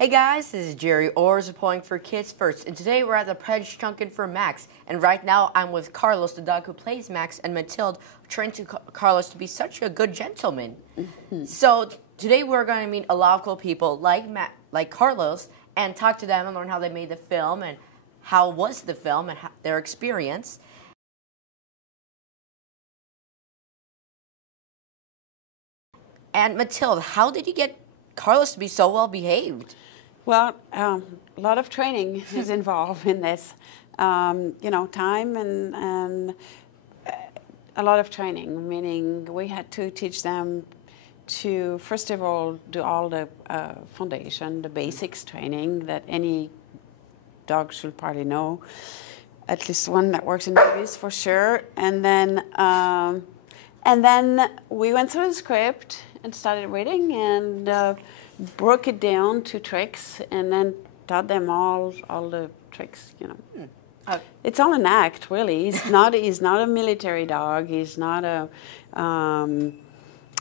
Hey guys, this is Gerry O, reporting for Kids First, and today we're at the Pledge Chunkin for Max, and right now I'm with Carlos, the dog who plays Max, and Mathilde, trying to Carlos to be such a good gentleman. So today we're going to meet a lot of cool people like Carlos, and talk to them and learn how they made the film, and how was the film, and their experience. And Mathilde, how did you get Carlos to be so well behaved? Well, a lot of training is involved in this. Time and a lot of training, meaning we had to teach them to, first of all, do all the foundation, the basics training that any dog should probably know, at least one that works in babies for sure. And then we went through the script and started reading and broke it down to tricks, and then taught them all the tricks. It's all an act, really. He's not a military dog. He's not a.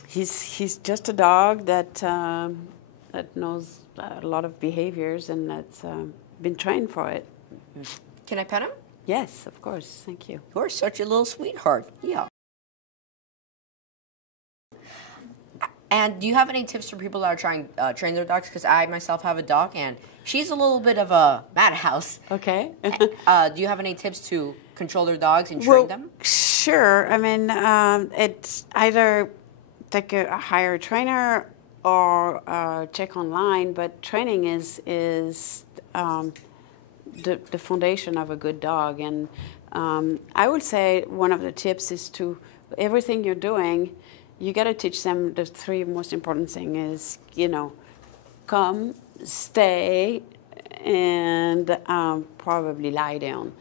He's just a dog that knows a lot of behaviors and that's been trained for it. Can I pet him? Yes, of course. Thank you. You're such a little sweetheart. Yeah. And do you have any tips for people that are trying to train their dogs? Because I myself have a dog, and she's a little bit of a madhouse. Okay. Do you have any tips to control their dogs and train them? Sure. I mean, it's either take a hire a trainer or check online. But training is the foundation of a good dog. And I would say one of the tips is to everything you're doing, you got to teach them the three most important things is, come, stay, and probably lie down.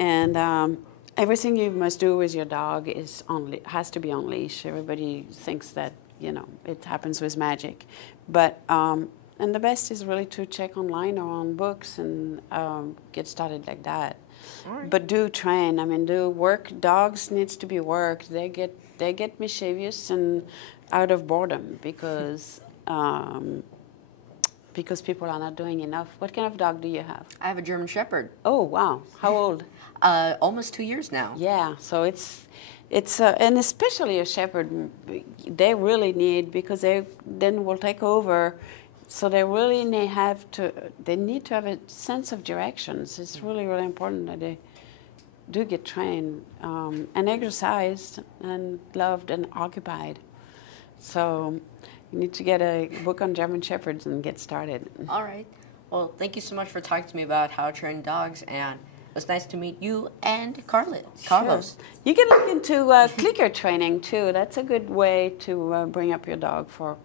And everything you must do with your dog has to be on leash. Everybody thinks that, it happens with magic. But, and the best is really to check online or on books and get started like that. Right. But do train. I mean, do work. Dogs needs to be worked. They get mischievous and out of boredom because people are not doing enough. What kind of dog do you have? I have a German Shepherd. Oh wow! How old? Almost 2 years now. Yeah. So it's and especially a Shepherd, they really need, because they then will take over. So they really need to have a sense of directions. It's really, really important that they do get trained and exercised and loved and occupied. So you need to get a book on German Shepherds and get started. All right. Well, thank you so much for talking to me about how to train dogs, and it was nice to meet you and Carlos. Sure. You can look into clicker training too. That's a good way to bring up your dog for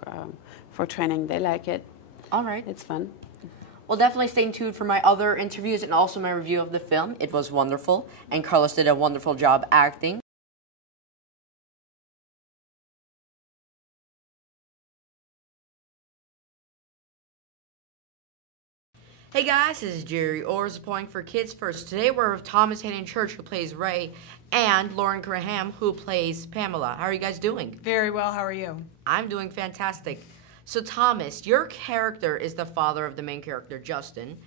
training. They like it. All right. It's fun. Well, definitely stay tuned for my other interviews and also my review of the film. It was wonderful, and Carlos did a wonderful job acting. Hey guys, this is Gerry O, reporting for Kids First. Today we're with Thomas Haden Church, who plays Ray, and Lauren Graham, who plays Pamela. How are you guys doing? Very well. How are you? I'm doing fantastic. So Thomas, your character is the father of the main character, Justin,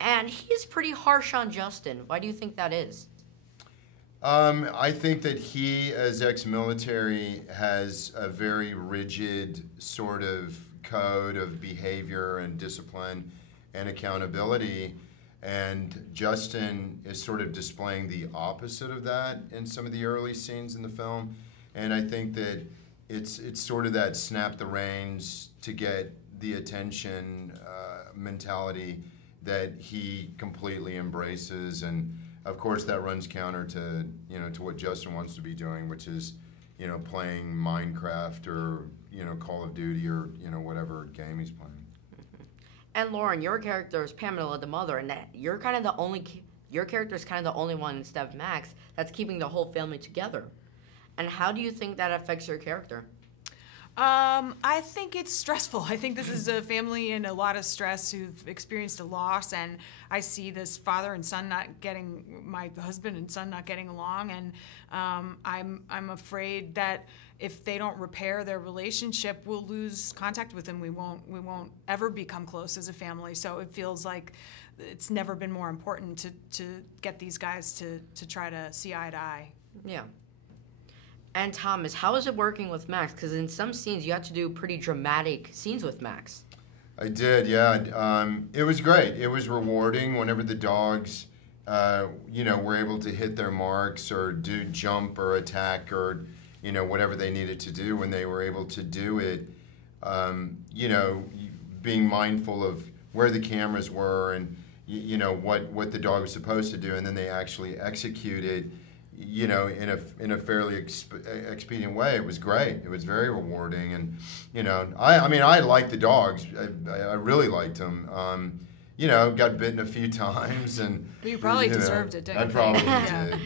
and he is pretty harsh on Justin. Why do you think that is? I think that he, as ex-military, has a very rigid sort of code of behavior and discipline and accountability, and Justin is sort of displaying the opposite of that in some of the early scenes in the film. And I think that it's sort of that snap the reins to get the attention mentality that he completely embraces, and of course that runs counter to to what Justin wants to be doing, which is playing Minecraft or Call of Duty or whatever game he's playing. And Lauren, your character is Pamela, the mother, and that your character is kind of the only one instead of Max that's keeping the whole family together. And how do you think that affects your character? I think it's stressful. I think this is a family in a lot of stress who've experienced a loss, and I see this father and son my husband and son not getting along, and I'm afraid that if they don't repair their relationship, we'll lose contact with them. We won't ever become close as a family. So it feels like it's never been more important to get these guys to try to see eye to eye. Yeah. And Thomas, how is it working with Max? Because in some scenes you had to do pretty dramatic scenes with Max. I did, yeah. It was great. It was rewarding whenever the dogs, were able to hit their marks or do jump or attack or, whatever they needed to do. When they were able to do it, being mindful of where the cameras were and, what the dog was supposed to do, and then they actually executed, in a fairly expedient way. It was great. It was very rewarding, and I liked the dogs. I really liked them. Got bitten a few times, and but you probably deserved it, didn't you? I probably did.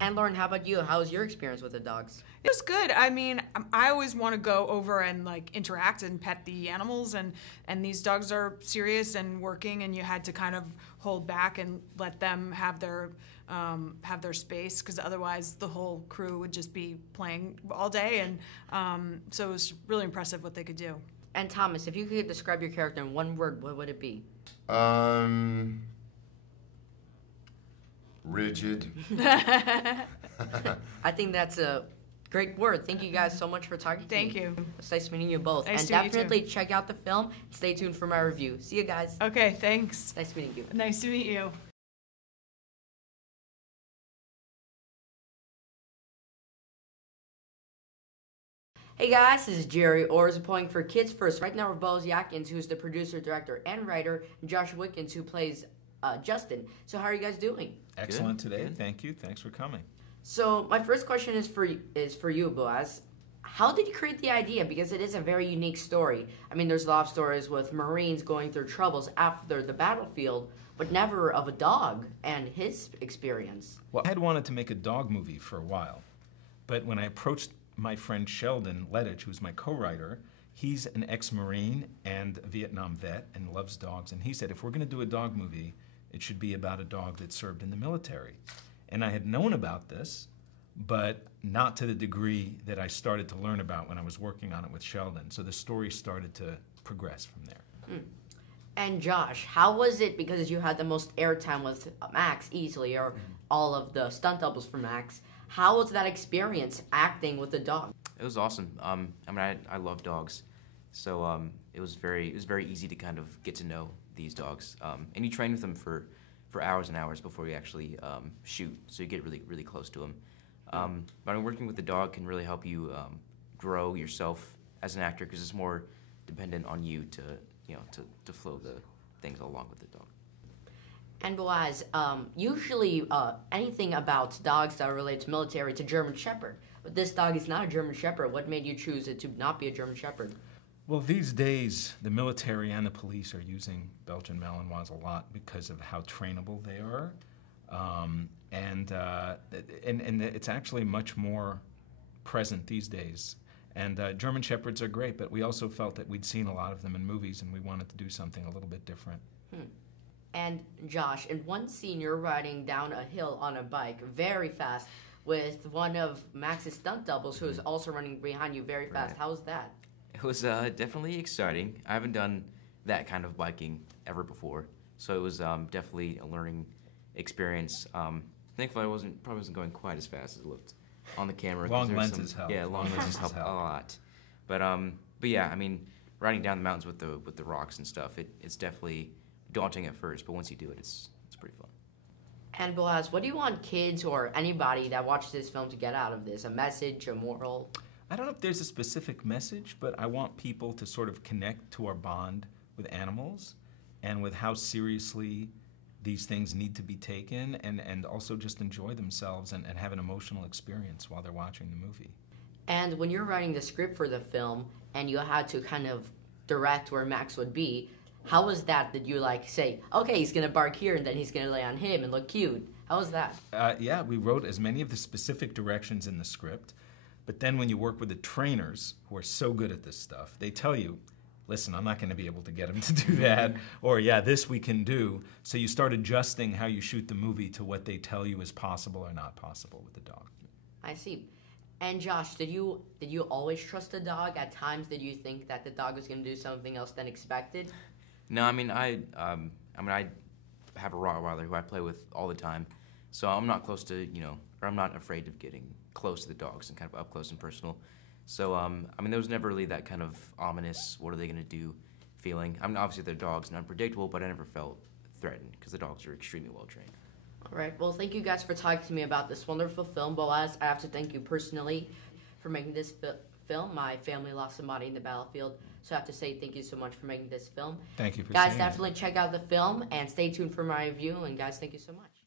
And Lauren, how about you? How was your experience with the dogs? It was good. I mean, I always want to go over and like interact and pet the animals, and these dogs are serious and working, and you had to kind of hold back and let them have their space, because otherwise the whole crew would just be playing all day, and so it was really impressive what they could do. And Thomas, if you could describe your character in one word, what would it be? Rigid. I think that's a great word. Thank you guys so much for talking to me. Thank you. It's nice meeting you both. Nice and to meet you definitely check out the film. Stay tuned for my review. See you guys. Okay, thanks. Nice meeting you. Nice to meet you. Hey guys, this is Gerry O, reporting for Kids First. Right now we're Bose Yatkins, who's the producer, director, and writer, and Josh Wickens, who plays Justin. So how are you guys doing? Excellent today. Good. Thank you. Thanks for coming. So my first question is for you, Boaz. How did you create the idea? Because it is a very unique story. I mean, there's a lot of stories with Marines going through troubles after the battlefield, but never of a dog and his experience. Well, I had wanted to make a dog movie for a while, but when I approached my friend Sheldon Lettich, who's my co-writer, he's an ex-Marine and a Vietnam vet and loves dogs, and he said, if we're going to do a dog movie, it should be about a dog that served in the military. And I had known about this, but not to the degree that I started to learn about when I was working on it with Sheldon. So the story started to progress from there. And Josh, how was it, because you had the most airtime with Max easily, or all of the stunt doubles for Max, how was that experience acting with the dog? It was awesome. I love dogs, so it was very easy to kind of get to know these dogs. And you train with them for hours and hours before you actually shoot, so you get really close to them. But working with the dog can really help you grow yourself as an actor, because it's more dependent on you to flow the things along with the dog. And Boaz, usually anything about dogs that are related to military, to German Shepherd. But this dog is not a German Shepherd. What made you choose it to not be a German Shepherd? Well, these days, the military and the police are using Belgian Malinois a lot because of how trainable they are. And it's actually much more present these days. And German Shepherds are great, but we also felt that we'd seen a lot of them in movies, and we wanted to do something a little bit different. And Josh, in one scene, you're riding down a hill on a bike very fast with one of Max's stunt doubles, who is also running behind you very fast. Right. How was that? It was definitely exciting. I haven't done that kind of biking ever before, so it was definitely a learning experience. Thankfully, I probably wasn't going quite as fast as it looked on the camera. Long lenses help. Yeah, long lenses help a lot. But yeah, I mean, riding down the mountains with the rocks and stuff, it's definitely daunting at first, but once you do it, it's pretty fun. And Boaz, what do you want kids or anybody that watches this film to get out of this? A message, a moral? I don't know if there's a specific message, but I want people to sort of connect to our bond with animals and with how seriously these things need to be taken, and also just enjoy themselves and have an emotional experience while they're watching the movie. And when you're writing the script for the film and you had to kind of direct where Max would be, how was that? Did you say, okay, he's going to bark here and then he's going to lay on him and look cute? How was that? Yeah, we wrote as many of the specific directions in the script, but then when you work with the trainers who are so good at this stuff, they tell you, listen, I'm not going to be able to get him to do that, or yeah, this we can do. So you start adjusting how you shoot the movie to what they tell you is possible or not possible with the dog. I see. And Josh, did you always trust the dog? At times, did you think that the dog was going to do something else than expected? No, I mean I have a Rottweiler who I play with all the time, so I'm not close to or I'm not afraid of getting close to the dogs and kind of up close and personal. So I mean there was never really that kind of ominous what are they going to do feeling. I mean obviously they're dogs and unpredictable, but I never felt threatened because the dogs are extremely well trained. All right. Well, thank you guys for talking to me about this wonderful film. Boaz, I have to thank you personally for making this film. My family lost somebody in the battlefield, so I have to say thank you so much for making this film. Thank you for guys, saying definitely check out the film and stay tuned for my review. And guys, thank you so much.